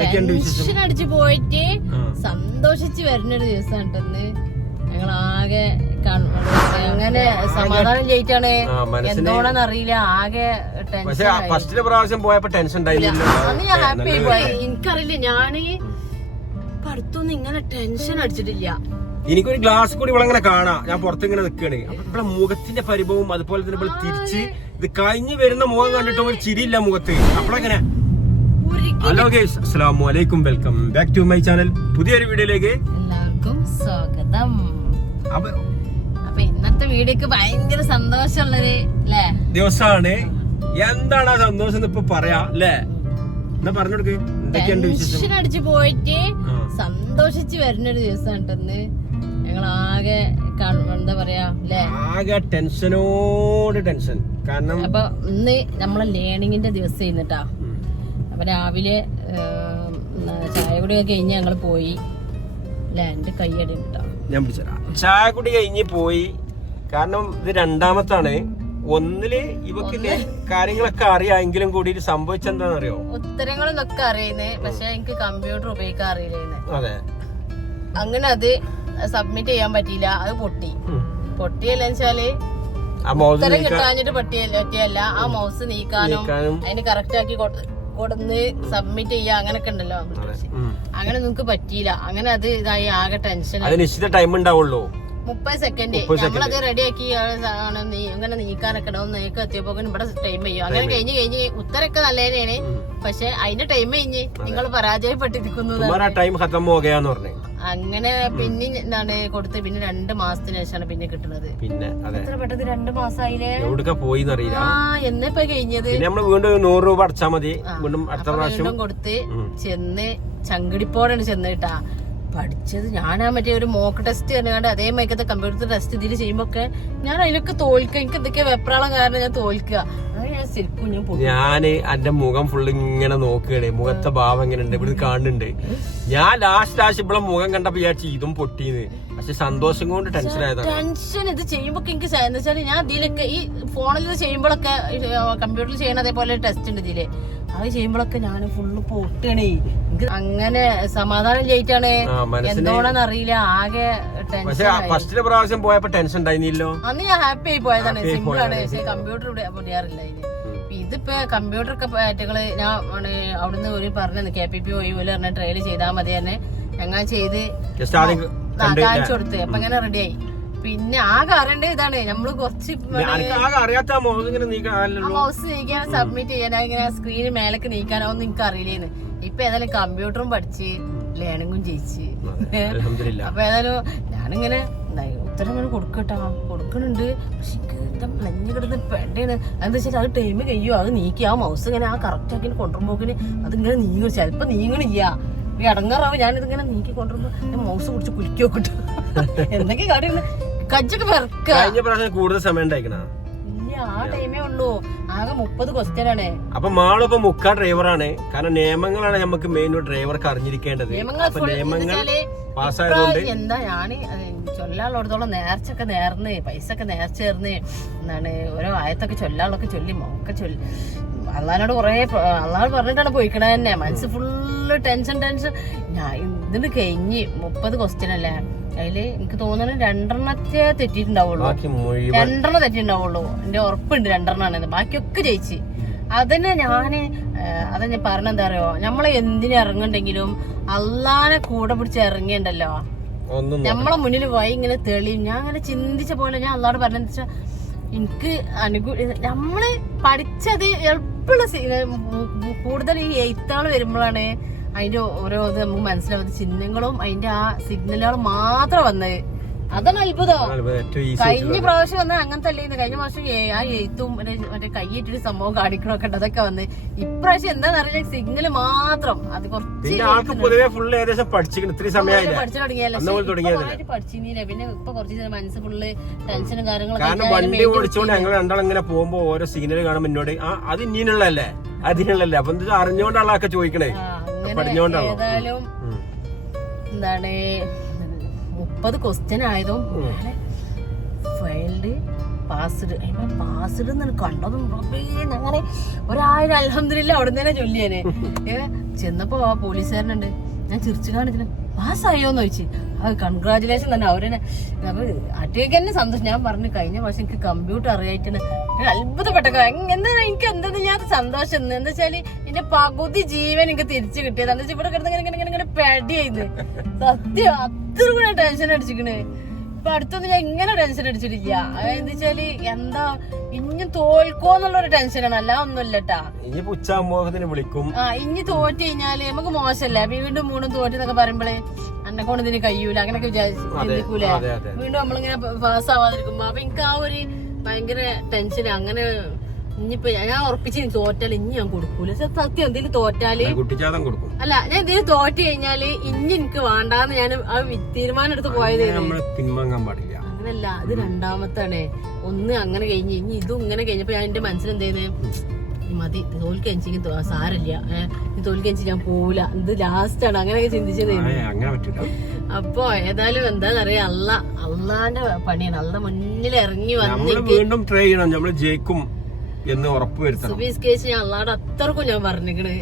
Tension അടിച്ചു പോയിട്ട് സന്തോഷിച്ച് വരുന്നൊരു ദിവസം ഉണ്ടെന്ന് ഞങ്ങളാകെ അങ്ങനെ സമാധാനം ചെയ്തിട്ടാണ് എന്തോണെന്ന് അറിയില്ല. ആകെ ഫസ്റ്റ് പ്രാവശ്യം പോയപ്പോ ടെൻഷൻ അന്ന് ഞാൻ ഹാപ്പി ആയി പോയി. എനിക്കറിയില്ല, ഞാന് അടുത്തൊന്നും ഇങ്ങനെ ടെൻഷൻ അടിച്ചിട്ടില്ല. എനിക്കൊരു ഗ്ലാസ് കൂടി ഇവിടെ ഇങ്ങനെ കാണാം. ഞാൻ പുറത്തിങ്ങനെ നിൽക്കുകയാണ്. അപ്പൊ ഇവിടെ മുഖത്തിന്റെ പരിഭവവും അതുപോലെ തന്നെ ഇവിടെ തിരിച്ച് ഇത് കഴിഞ്ഞ് വരുന്ന മുഖം കണ്ടിട്ട് ഒരു ചിരിയില്ല മുഖത്ത്. അപ്പോഴെങ്ങനെ ഹലോ ഗൈസ്, അസ്സലാമു അലൈക്കും, welcome back to my channel. പുതിയൊരു വീഡിയോയിലേക്ക് എല്ലാവർക്കും സ്വാഗതം. അപ്പൊ ഇന്നത്തെ വീഡിയോക്ക് ഭയങ്കര സന്തോഷമുള്ളൊരു ദിവസമാണ്. എന്താണ് ആ സന്തോഷം ഇപ്പൊ പറയാ അല്ലേ? എന്നാ പറഞ്ഞെടുക്ക്, എന്തൊക്കെയുണ്ട് വിശേഷം? ടെൻഷൻ അടിച്ചു പോയിട്ട് സന്തോഷിച്ച് വരുന്നൊരു ദിവസം ഉണ്ടെന്ന് ഞങ്ങളാകെ എന്താ പറയാ അല്ലേ? ആകെ ടെൻഷനോട് ടെൻഷൻ. കാരണം അപ്പൊ ഇന്ന് നമ്മളെ ലേണിങ്ങിന്റെ ദിവസം ഇരുന്നിട്ടാ. അപ്പൊ രാവിലെ ചായ കുടിയൊക്കെ കഴിഞ്ഞ് ഞങ്ങള് പോയി. എന്റെ കൈയടി കിട്ടാ, ഞാൻ പിടിച്ചതാ. ചായ കുടി കഴിഞ്ഞ് പോയി. കാരണം ഇത് രണ്ടാമത്താണ്. ഒന്നില് ഇവക്ക് കാര്യങ്ങളൊക്കെ അറിയാമെങ്കിലും കൂടി സംഭവിച്ചെന്താണെന്നറിയോ? ഉത്തരങ്ങളൊക്കെ അറിയുന്നേ, പക്ഷെ എനിക്ക് കമ്പ്യൂട്ടർ ഉപയോഗിക്കാൻ അറിയില്ലേ. അതെ, അങ്ങനെ അത് സബ്മിറ്റ് ചെയ്യാൻ പറ്റിയില്ല. അത് പൊട്ടിയല്ല വെച്ചാല് ഉത്തരം കിട്ടാഞ്ഞിട്ട് പറ്റിയല്ല. ആ മൗസ് നീക്കാനും അതിന് കറക്റ്റ് ആക്കി കൊടുന്ന് സബ്മിറ്റ് ചെയ്യാ, അങ്ങനൊക്കെ ഉണ്ടല്ലോ. അങ്ങനെ നിങ്ങക്ക് പറ്റിയില്ല. അങ്ങനെ അത് ഇതായി ആകെ ടെൻഷൻ. നിശ്ചിത ടൈം ഉണ്ടാവുള്ളൂ, 30 സെക്കൻഡ്. നമ്മളത് റെഡിയാക്കി അങ്ങനെ നീക്കാനൊക്കെ ഉണ്ടാവും. നീക്കം എത്തിയപ്പോ ഇവിടെ ടൈം ചെയ്യും. അങ്ങനെ കഴിഞ്ഞ് ഉത്തരൊക്കെ നല്ലതന്നെയാണ്, പക്ഷെ അതിന്റെ ടൈം കഴിഞ്ഞ് നിങ്ങൾ പരാജയപ്പെട്ടിരിക്കുന്നു. അങ്ങനെ പിന്നെ എന്താണ് കൊടുത്ത് പിന്നെ 2 മാസത്തിന് ശേഷമാണ് പിന്നെ കിട്ടുന്നത്. പിന്നെ എത്ര പെട്ടത് 2 മാസമായില്ലേ? എന്നിപ്പോ കഴിഞ്ഞത് വീണ്ടും 100 രൂപ അടച്ചാൽ മതി. വീണ്ടും കൊടുത്ത് ചെന്ന് ചങ്കിടിപ്പോടാണ് ചെന്ന് കിട്ടാ. പഠിച്ചത് ഞാനാ മറ്റേ ഒരു മോക്ക് ടെസ്റ്റ് തന്നെയാണ്. അതേ മയക്കത്തെ കമ്പ്യൂട്ടർ ടെസ്റ്റ് ഇതിൽ ചെയ്യുമ്പോക്കെ ഞാൻ അതിലൊക്കെ തോൽക്കുക. എനിക്ക് എന്തൊക്കെയാ വെപ്രാളം കാരണം ഞാൻ തോൽക്കുക. ഞാന് എന്റെ മുഖം ഫുള്ള് ഇങ്ങനെ നോക്കുകയാണ്. മുഖത്തെ ഭാവം എങ്ങനെ ഉണ്ട് ഇവിടെ കാണുന്നുണ്ട്. ഞാൻ ലാസ്റ്റ് ഇവിടെ മുഖം കണ്ടപ്പോ വിചാരിച്ചു ഇതും പൊട്ടീന്ന്. പക്ഷെ സന്തോഷം കൊണ്ട് ടെൻഷൻ ആയതാണ്. ടെൻഷൻ ഇത് ചെയ്യുമ്പോ എനിക്ക് എന്താ വെച്ചാല് ഞാൻ ഇതിലൊക്കെ ഈ ഫോണിൽ ഇത് ചെയ്യുമ്പോഴൊക്കെ കമ്പ്യൂട്ടറിൽ ചെയ്യണ അതേപോലെ ടെസ്റ്റ് ഉണ്ട് ഇതില്. അത് ചെയ്യുമ്പോഴൊക്കെ ഞാൻ ഫുള്ള് പൊട്ടണേ. അങ്ങനെ സമാധാനം ചെയ്തിട്ടാണ് എന്തോണെന്ന് അറിയില്ല. ആകെ ഫസ്റ്റ് പ്രാവശ്യം പോയപ്പോ ടെൻഷൻ ഉണ്ടായിരുന്നില്ലോ. അന്ന് ഞാൻ ഹാപ്പി ആയി പോയതാണ്. സിമ്പിൾ ആണ്. പക്ഷെ കമ്പ്യൂട്ടർ പൊടിയാറില്ല അതിന്. ഇതിപ്പോ കമ്പ്യൂട്ടർ ഒക്കെ പാറ്റുകള് ഞാൻ അവിടുന്ന് ഒരു പറഞ്ഞു KPP പോയി പോലെ പറഞ്ഞ ട്രയൽ ചെയ്താൽ മതി തന്നെ. ഞങ്ങൾ ചെയ്ത് കാണിച്ചു കൊടുത്ത് അപ്പൊ അങ്ങനെ റെഡിയായി. പിന്നെ ആകെ അറിയേണ്ട ഇതാണ് നമ്മള് കുറച്ച് മൗസ് നീക്കാൻ സബ്മിറ്റ് ചെയ്യാൻ ഇങ്ങനെ സ്ക്രീന് മേലേക്ക് നീക്കാനൊന്നും എനിക്ക് അറിയില്ലേന്ന്. ഇപ്പൊ ഏതായാലും കമ്പ്യൂട്ടറും പഠിച്ച് ലേണിങ്ങും ജയിച്ച്. അപ്പൊ ഏതായാലും ഞാനിങ്ങനെ ഉത്തരം ഇങ്ങനെ കൊടുക്കണുണ്ട്. പക്ഷെ മഞ്ഞ് കിടന്ന് പെടയാണ്. എന്താ വെച്ചാൽ അത് ടൈം കഴിയോ, അത് നീക്കി ആ മൗസ് ഇങ്ങനെ ആ കറക്റ്റ് ആക്കി കൊണ്ടുപോക്കിന് അതിങ്ങനെ നീങ്ങും. ചിലപ്പോ നീങ്ങണില്ല, ഇടങ്ങാറാവും. ഞാനിതിങ്ങനെ നീക്കി കൊണ്ടുവരുമ്പോ ഞാൻ മൗസ് കുടിച്ച് കുലുക്കി നോക്കിട്ടു. എന്തൊക്കെ കാര്യം കജ്ജൊക്കെ വെറുക്കുക. കൂടുതൽ സമയം ഉണ്ടായിക്കണ ആ ടൈമേ ഉള്ളൂ. ആകെ 30 ക്വസ്റ്റ്യൻ ആണ്. അപ്പൊ മാളിപ്പോ മുക്കാ ഡ്രൈവറാണ്. കാരണം നിയമങ്ങളാണ് നമുക്ക് മെയിൻ ഡ്രൈവർക്ക് അറിഞ്ഞിരിക്കേണ്ടത്. എന്താ ഞാന് ചൊല്ലാനുള്ളടത്തോളം നേർച്ചൊക്കെ നേർന്ന് പൈസ ഒക്കെ നേർച്ചേർന്ന് എന്താണ് ഓരോ ആയത്തൊക്കെ ചൊല്ലാനുള്ളൊക്കെ ചൊല്ലി ഒക്കെ ചൊല്ലി അള്ളാനോട് കൊറേ അള്ളാഹ് പറഞ്ഞിട്ടാണ് പോയിക്കണ തന്നെ. മനസ്സ് ഫുള്ള് ടെൻഷൻ. ഞാൻ ഇതിന് കഴിഞ്ഞ് 30 ക്വസ്റ്റ്യൻ അല്ലേ, അതില് എനിക്ക് തോന്നുന്നു 2 തെറ്റിട്ടുണ്ടാവുള്ളൂ. 2 തെറ്റിണ്ടാവുള്ളൂ. എന്റെ ഉറപ്പുണ്ട് 2 ബാക്കിയൊക്കെ ജയിച്ച്. അതന്നെ അതാ ഞാൻ പറഞ്ഞെന്താ അറിയോ, നമ്മളെ എന്തിനു ഇറങ്ങണ്ടെങ്കിലും അള്ളാനെ കൂടെ പിടിച്ച് ഇറങ്ങിയണ്ടല്ലോ നമ്മളെ മുന്നിൽ പോയി ഇങ്ങനെ തെളിയും. ഞാൻ അങ്ങനെ ചിന്തിച്ച പോലെ ഞാൻ അള്ളാഹോട് പറഞ്ഞെന്ന് വെച്ചാൽ എനിക്ക് നമ്മള് പഠിച്ചത് എപ്പോഴും കൂടുതൽ ഈ എഴുത്തുകൾ വരുമ്പോഴാണ് അതിന്റെ ഓരോ ഇത് നമുക്ക് മനസ്സിലാവുന്നത്. ചിഹ്നങ്ങളും അതിന്റെ ആ സിഗ്നലുകളും മാത്രം വന്നത്. അതാണ് അത്ഭുതം. കഴിഞ്ഞ പ്രാവശ്യം വന്ന അങ്ങനത്തെ അല്ലേന്ന്. കഴിഞ്ഞ പ്രാവശ്യം ആ എഴുത്തും മറ്റേ കൈയിട്ടൊരു സംഭവം കാണിക്കണമൊക്കെ ഉണ്ട്, അതൊക്കെ വന്ന്. ഇപ്രാവശ്യം എന്താന്നറിയില്ല, സിഗ്നൽ മാത്രം. അത് കുറച്ച് പഠിച്ചു തുടങ്ങിയല്ലേ, പഠിച്ചിരുന്നില്ല. പിന്നെ ഇപ്പൊ കുറച്ച് മനസ്സ് ഫുള്ള് ടെൻഷനും കാര്യങ്ങളൊക്കെ. വണ്ടി ഓടിച്ചോണ്ട് ഞങ്ങൾ രണ്ടാളും ഇങ്ങനെ പോകുമ്പോ ഓരോ സിഗ്നൽ കാണുമ്പോ എന്നോട് അത് ഇനിയുള്ളല്ലേ അതിനുള്ളല്ലേ. അപ്പൊ ഇത് അറിഞ്ഞോണ്ടാണോ ഒക്കെ ചോദിക്കണേ. ഏതായാലും എന്താണ് 30 ക്വസ്റ്റ്യൻ ആയതും ഫൈൽഡ് പാസ്ഡ് എന്ന് കണ്ടതും അങ്ങനെ 1000 അൽഹംദുലില്ലാ അവിടെ തന്നെ ചൊല്ലിയേനെ. ചെന്നപ്പോ ആ പോലീസുകാരനുണ്ട്, ഞാൻ ചിരിച്ചു കാണിച്ചില്ല പാസ്സായോന്ന് ചോദിച്ചു. കൺഗ്രാജുലേഷൻ തന്നെ അവരെന്നെ. അപ്പൊ അറ്റേക്ക് തന്നെ സന്തോഷം. ഞാൻ പറഞ്ഞു കഴിഞ്ഞ പ്രാവശ്യം എനിക്ക് കമ്പ്യൂട്ടർ അറിയായിട്ടാണ് അത്ഭുതപ്പെട്ട എന്താ എനിക്ക് എന്തെന്നില്ലാത്ത സന്തോഷം. എന്താ വെച്ചാല് എന്റെ പകുതി ജീവൻ എനിക്ക് തിരിച്ചു കിട്ടിയത്. എന്താ വെച്ചാൽ ഇവിടെ കിടന്ന് ഇങ്ങനെ പേടിയായത് സത്യം. അത്ര കൂടെ ടെൻഷൻ അടിച്ചിക്കണ്. ഇപ്പൊ അടുത്തൊന്നും ഞാൻ ഇങ്ങനെ ടെൻഷൻ അടിച്ചിട്ടില്ല. എന്താ വെച്ചാല് എന്താ ഇനി തോൽക്കോന്നുള്ളൊരു ടെൻഷനാണ്, അല്ല ഒന്നുമില്ലട്ടാ. വിളിക്കും ഇനി തോറ്റ് കഴിഞ്ഞാല് നമുക്ക് മോശമല്ലേ, വീണ്ടും മൂന്നും തോറ്റെന്നൊക്കെ പറയുമ്പോഴേ എന്നെ കൊണ്ട് ഇതിന് കഴിയൂല അങ്ങനെയൊക്കെ ചിന്തിക്കൂലേ. വീണ്ടും നമ്മളിങ്ങനെ പാസ് ആവാതിരിക്കുമ്പോ അപ്പൊ എനിക്ക് ആ ഒരു ഭയങ്കര ടെൻഷൻ. അങ്ങനെ ഇനിയിപ്പൊ ഞാൻ ഉറപ്പിച്ച് തോറ്റാൽ ഇനി ഞാൻ കൊടുക്കൂല. സത്യം എന്തെങ്കിലും തോറ്റാല് അല്ല, ഞാൻ എന്തെങ്കിലും തോറ്റ് കഴിഞ്ഞാല് ഇനി എനിക്ക് വേണ്ടാന്ന് ഞാൻ ആ തീരുമാനം എടുത്ത് പോയത്. പിൻവാങ്ങാൻ പാടില്ല. അങ്ങനല്ല, ഇത് രണ്ടാമത്താണ്. ഒന്ന് അങ്ങനെ കഴിഞ്ഞ് ഇനി ഇതും ഇങ്ങനെ കഴിഞ്ഞപ്പോ ഞാൻ എന്റെ മനസ്സിൽ എന്ത് ചെയ്യുന്നത്, മതി തോൽക്കഞ്ചിക്ക് സാരല്ല, തോൽക്കഞ്ചി ഞാൻ പോവില്ല, ഇത് ലാസ്റ്റ് ആണ് അങ്ങനെയൊക്കെ ചിന്തിച്ചത്. അപ്പൊ ഏതായാലും എന്താന്നറിയാ, അള്ളാന്റെ പണിയാണ്. അള്ള മുന്നിൽ ഇറങ്ങി വന്ന് വീണ്ടും ട്രൈ ചെയ്യണം, നമ്മൾ ജയിക്കും എന്ന് ഉറപ്പുവരുത്തണം. സുബീസ് കേസ് ഞാൻ അള്ളാടെ അത്രക്കും ഞാൻ പറഞ്ഞിക്കണ്.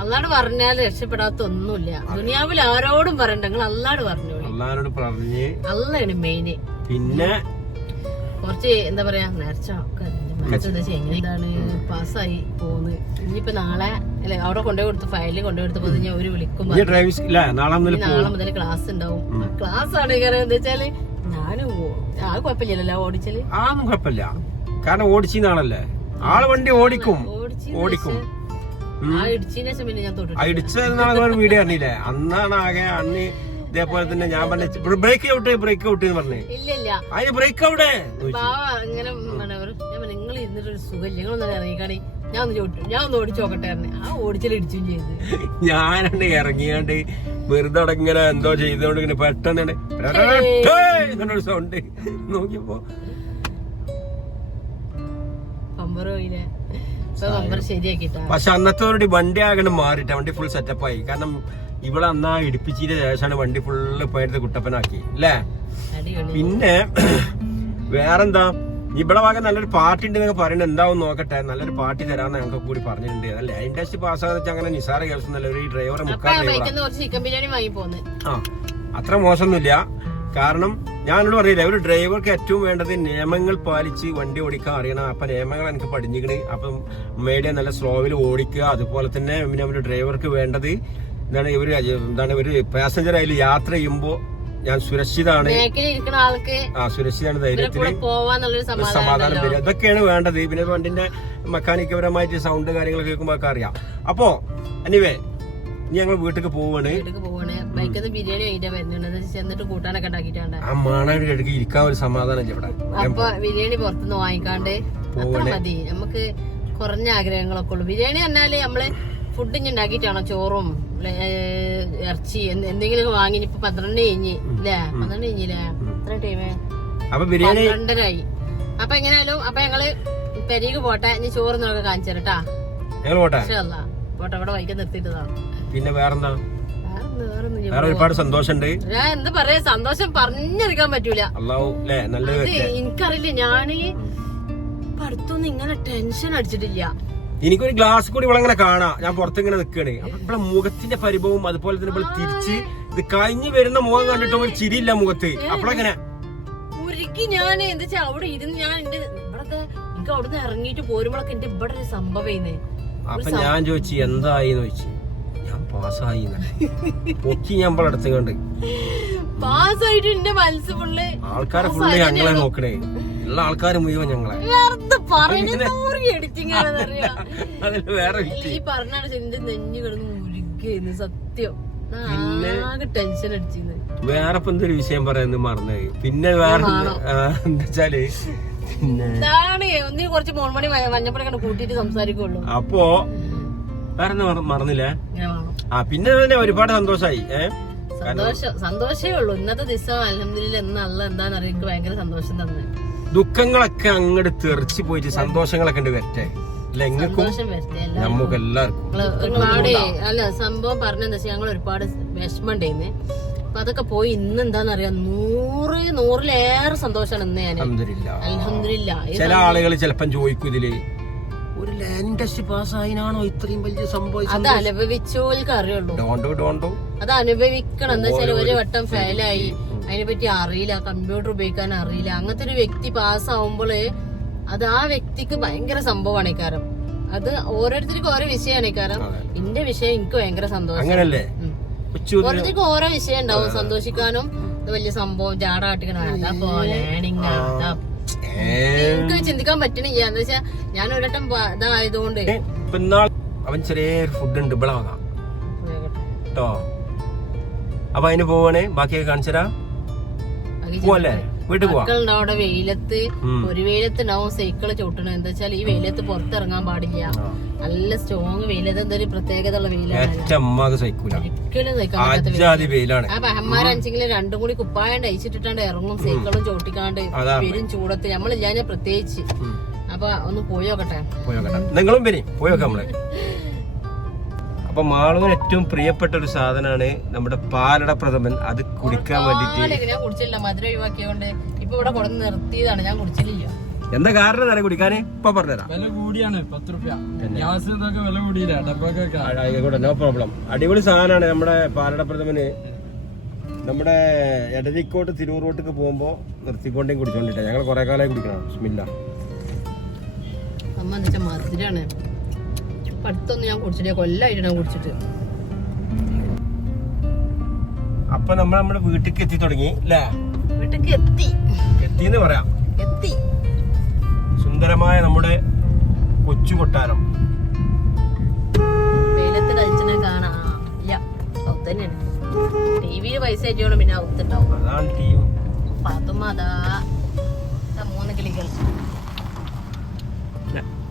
അള്ളാട് പറഞ്ഞാൽ രക്ഷപ്പെടാത്ത ഒന്നുമില്ല ദുനിയാവിൽ. ആരോടും പറയണ്ട, നിങ്ങൾ അള്ളാട് പറഞ്ഞോളൂ. അള്ളാനോട് പറഞ്ഞ് അള്ളാണ് മെയിന്. പിന്നെ കുറച്ച് എന്താ പറയാ നേർച്ച എങ്ങനെയാണ് പാസ്സായി പോകുന്നത്. ഇനിയിപ്പോ നാളെ അല്ലെ അവിടെ കൊണ്ടുപോയി കൊടുത്ത് ഫയലിൽ കൊണ്ടുപോയി കൊടുത്തപ്പോ ഞാൻ ഒരു വിളിക്കും, നാളെ മുതൽ ക്ലാസ് ഉണ്ടാവും. ക്ലാസ് ആണ് എന്താ വെച്ചാല് ഞാനും ആ കുഴപ്പമില്ലല്ലോ ഓടിച്ചാല്. ആന്നും കുഴപ്പമില്ല, കാരണം ഓടിച്ചാണല്ലേ ആള് വണ്ടി ഓടിക്കും. ആ ഇടിച്ചതിന് ശേഷം പിന്നെ ഞാൻ തൊട്ടു ഇടിച്ചെന്നാണ് വീഡിയോ അറിഞ്ഞില്ലേ. അന്നാണ് ആകെ അന്ന് ഇതേപോലെ തന്നെ ഞാൻ പറഞ്ഞ ബ്രേക്ക് ഔട്ട് എന്ന് പറഞ്ഞേ. ഇല്ല അതിന് ബ്രേക്ക് ഔട്ട് ഇങ്ങനെ നിങ്ങൾ ഇരുന്നിട്ടൊരു സുഖമില്ല, നിങ്ങളൊന്നും ഇറങ്ങിക്കാണി, ഞാൻ ഒന്ന് ഓടിച്ചു നോക്കട്ടെ. ആ ഓടിച്ചാൽ ഇടിച്ചും ചെയ്ത് ഞാനുണ്ട് ഇറങ്ങിയാണ്ട് വെറുതെ ഇങ്ങനെ എന്തോ ചെയ്തോണ്ട് ഇങ്ങനെ പെട്ടെന്ന് സൗണ്ട് നോക്കിയപ്പോ പക്ഷെ അന്നത്തോടെ വണ്ടി ആകെ മാറിട്ട, വണ്ടി ഫുൾ സെറ്റപ്പ് ആയി. കാരണം ഇവിടെ അന്നാ ഇടിപ്പിച്ചതിന് ശേഷമാണ് വണ്ടി ഫുള്ള് പോയത് കുട്ടപ്പനാക്കി അല്ലേ. പിന്നെ വേറെന്താ, ഇവിടെ ഭാഗം നല്ലൊരു പാർട്ടി ഉണ്ട് എന്നൊക്കെ പറയുന്നത്, എന്താവും നോക്കട്ടെ. നല്ലൊരു പാർട്ടി തരാന്ന് ഞങ്ങൾക്ക് കൂടി പറഞ്ഞിട്ടുണ്ട്. അല്ല ഇൻഡസ്ട്രി പാസ്സാന്ന് വെച്ചാൽ അങ്ങനെ നിസാര കേസ് നല്ല ഒരു ഡ്രൈവറെ അത്ര മോശമൊന്നുമില്ല. കാരണം ഞാനോട് പറയില്ല, ഒരു ഡ്രൈവർക്ക് ഏറ്റവും വേണ്ടത് നിയമങ്ങൾ പാലിച്ച് വണ്ടി ഓടിക്കാൻ അറിയണം. അപ്പൊ നിയമങ്ങൾ എനിക്ക് പഠിഞ്ഞിക്കണ്. അപ്പം മീഡിയ നല്ല സ്ലോവിൽ ഓടിക്കുക. അതുപോലെ തന്നെ പിന്നെ ഒരു ഡ്രൈവർക്ക് വേണ്ടത് എന്താണ് ഒരു പാസഞ്ചർ അതിൽ യാത്ര ചെയ്യുമ്പോ ഞാൻ സുരക്ഷിതാണ്, സുരക്ഷിതാണ്, ധൈര്യത്തിൽ സമാധാനം വരിക, ഇതൊക്കെയാണ് വേണ്ടത്. പിന്നെ വണ്ടിന്റെ മെക്കാനിക്കപരമായിട്ട് സൗണ്ട് കാര്യങ്ങളൊക്കെ കേൾക്കുമ്പോ ഒക്കെ അറിയാം. അപ്പോ എനിവേ ഇനി ഞങ്ങൾ വീട്ടിലേക്ക് പോവാണ്. ആ മാണാട് കിടക്ക് ഇരിക്കാൻ ഒരു സമാധാനം ഇവിടെ. അപ്പൊ ബിരിയാണി പുറത്തുനിന്ന് വാങ്ങിക്കാണ്ട് മതി, നമുക്ക് കുറഞ്ഞ ആഗ്രഹങ്ങളൊക്കെ ഉള്ളു. ബിരിയാണി പറഞ്ഞാല് നമ്മള് ഫുഡ് ഇനി ഉണ്ടാക്കിയിട്ടാണോ, ചോറും ഇറച്ചി എന്തെങ്കിലും വാങ്ങി. ഇപ്പൊ 12 കഴിഞ്ഞ് അല്ലേ, 12 കഴിഞ്ഞില്ലേ, എത്ര ടൈമ്, 12:30. അപ്പൊ എങ്ങനെയാലും അപ്പൊ ഞങ്ങള് പെരീക്ക് പോട്ടെ. ഇനി ചോറ് നോക്കെ കാണിച്ചു തരട്ടാ. പോട്ടെ ഇവിടെ വൈകി നിർത്തിയിട്ടതാ. പിന്നെ വേറെന്താ, വേറെ ഒരുപാട് സന്തോഷമുണ്ട്. ഞാൻ എന്താ പറയാ, സന്തോഷം പറഞ്ഞറിയിക്കാൻ പറ്റൂല. എനിക്കറിയില്ല, ഞാന് അടുത്തൊന്നും ഇങ്ങനെ ടെൻഷൻ അടിച്ചിട്ടില്ല. എനിക്കൊരു ഗ്ലാസ് കൂടി ഇവിടെ ഇങ്ങനെ കാണാം, ഞാൻ പുറത്തിങ്ങനെ നിൽക്കണേ. അപ്പൊ ഇവിടെ മുഖത്തിന്റെ പരിഭവം അതുപോലെ തന്നെ ഇവിടെ തിരിച്ച് ഇത് കഴിഞ്ഞു വരുന്ന മുഖം കണ്ടിട്ട് ഒരു ചിരിയില്ല മുഖത്ത്. അപ്പോഴെങ്ങനെ ഒരിക്കൽ ഞാൻ എന്താ വെച്ചാ അവിടെ ഇരുന്ന് ഞാൻ എന്റെ ഇവിടൊക്കെ എനിക്ക് അവിടുന്ന് ഇറങ്ങിയിട്ട് പോരുമ്പോഴൊക്കെ എന്റെ ഇവിടെ ഒരു സംഭവം. അപ്പൊ ഞാൻ ചോദിച്ചു എന്തായിന്ന് ചോദിച്ചു. ഞാൻ പാസ്സായി പൊക്കി ഞാൻ ഇവിടെ അടുത്ത് കണ്ട് പാസ്സായിട്ട് എന്റെ മനസ്സ് ഫുള്ള് ആൾക്കാരെ ഫുള്ള് ഞങ്ങളെ നോക്കണേ. ഉള്ള ആൾക്കാര് മുഴുവൻ ഞങ്ങളെ വേറെ ഈ പറഞ്ഞ എന്റെ നെഞ്ഞു കിടന്ന് മുരുകന്ന് സത്യം. ടെൻഷൻ അടിച്ചിരുന്നു. വേറെ ഇപ്പൊ എന്തൊരു വിഷയം പറയാന്ന് മറന്നു. പിന്നെ വേറെ എന്താ വെച്ചാല് ഒന്നിന് കുറച്ച് മോൺമണി മഞ്ഞപ്പട കൂട്ടിട്ട് സംസാരിക്കുള്ളൂ. അപ്പോ വേറെ മറന്നില്ലേ. പിന്നെ തന്നെ ഒരുപാട് സന്തോഷായി. സന്തോഷേ ഉള്ളൂ ഇന്നത്തെ ദിവസം. അൽഹംദുലില്ലാ എന്നല്ല എന്താന്ന് അറിയാം, എനിക്ക് ഭയങ്കര സന്തോഷം തന്നെ. ദുഃഖങ്ങളൊക്കെ അങ്ങോട്ട് തെറിച്ച് പോയിട്ട് സന്തോഷങ്ങളൊക്കെ ഉണ്ട് വരട്ടെ. നമുക്ക് എല്ലാവർക്കും അല്ല സംഭവം പറഞ്ഞെന്താ വെച്ചാൽ ഞങ്ങൾ ഒരുപാട് വിഷമം ഉണ്ടായിരുന്നേ. അപ്പൊ അതൊക്കെ പോയി ഇന്ന് എന്താന്നറിയാം 100 100-100-100-ലേറെ സന്തോഷമാണ് ഇന്ന് ഞാൻ. അൽഹംദുലില്ലാ. ചില ആളുകൾ ചിലപ്പം ചോദിക്കും ഇതില് ഒരു ലാൻഡ് ടെസ്റ്റ് പാസ്സായിനാണോ ഇത്രയും വലിയ സംഭവം? അത് അനുഭവിച്ചോൽക്ക് അറിയുള്ളൂ. അത് അനുഭവിക്കണം. എന്താ വെച്ചാൽ ഒരു വട്ടം ഫെയിലായി, അതിനെപ്പറ്റി അറിയില്ല, കമ്പ്യൂട്ടർ ഉപയോഗിക്കാൻ അറിയില്ല, അങ്ങനത്തെ ഒരു വ്യക്തി പാസ്സാവുമ്പോള് അത് ആ വ്യക്തിക്ക് ഭയങ്കര സംഭവമാണ് കാരണം. അത് ഓരോരുത്തർക്കും ഓരോ വിഷയമാണ് കാരണം. എന്റെ വിഷയം എനിക്ക് ഭയങ്കര സന്തോഷം. ഓരോരുത്തർക്കും ഓരോ വിഷയം ഉണ്ടാവും സന്തോഷിക്കാനും. ഇത് വലിയ സംഭവം ജാടാട്ടിക്കണം, അതാ ലേണിംഗ്, അതാ എനിക്ക് ചിന്തിക്കാൻ പറ്റണില്ല. എന്താ വെച്ചാ ഞാൻ ഒരു വട്ടം ഇതായതുകൊണ്ട്. അവൻ ചെറിയ ഫുഡ് ഉണ്ട് ഇവിടെ വാങ്ങാം കേട്ടോ. അപ്പൊ അതിന് പോവാണേ, ബാക്കിയൊക്കെ കാണിച്ചരാ. പോവല്ലേ, വീട്ടിൽ പോവാ. മക്കളുണ്ട് അവിടെ വെയിലത്ത്, ഒരു വെയിലത്തുണ്ടാവും സൈക്കിള് ചവിട്ടണം. എന്താ വെച്ചാൽ ഈ വെയിലത്ത് പുറത്തിറങ്ങാൻ പാടില്ല. നല്ല സ്ട്രോങ് വെയിലത്ത് എന്തൊരു പ്രത്യേകത ഉള്ള വെയിലാണ്. ഒരിക്കലും സഹിക്കാൻ പറ്റാത്ത വെയിലാണ്. ആ പഹന്മാരാണെങ്കിലും രണ്ടും കൂടി കുപ്പായണ്ട് അയച്ചിട്ടിട്ടാണ്ട് ഇറങ്ങും, സൈക്കിളും ചോട്ടിക്കാണ്ട് വരും ചൂടത്ത്. നമ്മളില്ലാഞ്ഞ പ്രത്യേകിച്ച്. അപ്പൊ ഒന്ന് പോയോക്കട്ടെ, നിങ്ങളും വരും, പോയോക്കാം നമ്മള്. അപ്പൊ മാളുവിന് ഏറ്റവും പ്രിയപ്പെട്ട ഒരു സാധനമാണ് നമ്മുടെ പാലട പ്രഥമൻ. അത് കുടിക്കാൻ വേണ്ടിട്ട് ഞാൻ കുടിച്ചില്ല, മധുരം ഒഴിവാക്കിയോണ്ട് ഇപ്പൊ ഇവിടെ കൊണ്ടു നിർത്തിയതാണ്. ഞാൻ കുടിച്ചില്ല. എന്താ കാരണം തന്നെ കുടിക്കാന്? ഇപ്പൊ പറഞ്ഞുതരാം. വില കൂടിയാണ്, 10 രൂപ ഗ്യാസ് ഇതൊക്കെ വില കൂടിയില്ല, ഡബ്ബൊക്കെ. No problem. അടിപൊളി സാധനമാണ് നമ്മുടെ പാലട പ്രഥമന്. നമ്മുടെ എടരിക്കോട്ട് തിരൂർ റോട്ടിക്ക് പോകുമ്പോ നിർത്തിക്കൊണ്ടേ കുടിച്ചോണ്ടിട്ടാ. ഞങ്ങൾ കുറെ കാലമായി കുടിക്കണം. ബിസ്മില്ല. അമ്മ എന്താ വെച്ചാ മധുരാണ്. അടുത്തൊന്നും ഞാൻ കുടിച്ചില്ല, കൊല്ലായിട്ട് ഞാൻ കുടിച്ചിട്ട്. അപ്പൊ നമ്മൾ നമ്മുടെ വീട്ടിലേക്ക് എത്തി തുടങ്ങി അല്ലേ? വീട്ടിലേക്ക് എത്തിന്ന് പറയാം. എത്തി സുന്ദരമായ നമ്മുടെ കൊച്ചു കൊട്ടാരം. വെയിലത്ത് കളിച്ചിനെ കാണാം. തന്നെയാണ് ടിവിയില് പൈസ ആയിട്ടോണം, പിന്നെ ഒത്തുണ്ടാവും. അതാണ് ടീം. പാത്തുമ്മ അതാ 3 കിളികൾ.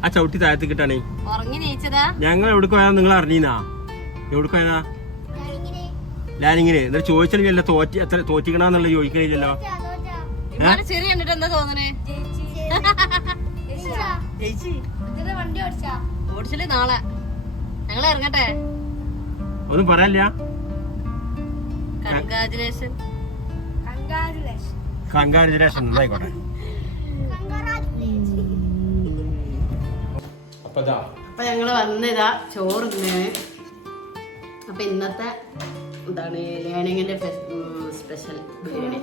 ആ ചവിട്ടി താഴത്ത് കിട്ടാണേ. ഉറങ്ങി നീച്ചതാ. ഞങ്ങൾ എവിടേക്ക് പോയാ നിങ്ങൾ അറിഞ്ഞീന്നാ? എവിടേക്ക് പോയതാ? ലാനിങ്ങിന്. എന്നിട്ട് ചോദിച്ചില്ല തോറ്റിക്കണെന്നുള്ള ചോദിക്കണില്ലല്ലോ. ചെറിയ കണ്ടിട്ട് എന്താ തോന്നണേ? ഓടിച്ചില്ലേ നാളെ ഞങ്ങൾ ഇറങ്ങട്ടെ. ഒന്നും പറയാനില്ല. കൺഗ്രാജുലേഷൻ. ആയിക്കോട്ടെ. അപ്പൊ ഞങ്ങള് വന്നതാ ചോറിന്. അപ്പൊ ഇന്നത്തെ എന്താണ് ലേണിങ്ങിന്റെ സ്പെഷ്യൽ ബിരിയാണി.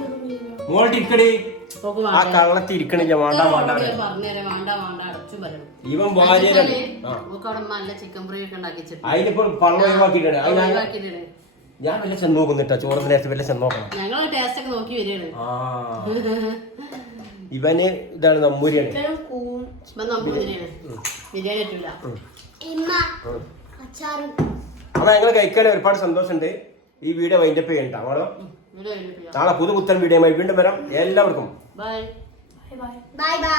ചിക്കൻ ഫ്രൈ ഒക്കെ ഉണ്ടാക്കി ഞാൻ വല്ല ചെന്ന് നോക്കുന്നിട്ടാ. ചോറ് നേരത്തെ വല്ല ചെന്ന് നോക്കണം. ഞങ്ങള് ടേസ്റ്റ് ഒക്കെ നോക്കി വരികയാണ്. ഇവന് ഇതാണ് നമ്പൂരിയാണ്. ബിരിയാണി പറ്റൂല. അപ്പൊ ഞങ്ങൾ കഴിക്കാൻ ഒരുപാട് സന്തോഷമുണ്ട്. ഈ വീഡിയോ വൈൻഡപ്പ് ചെയ്യണ്ടാണോ? നാളെ പുതുപുത്തൻ വീഡിയോയുമായി വീണ്ടും വരാം. എല്ലാവർക്കും ബൈ. Bye bye.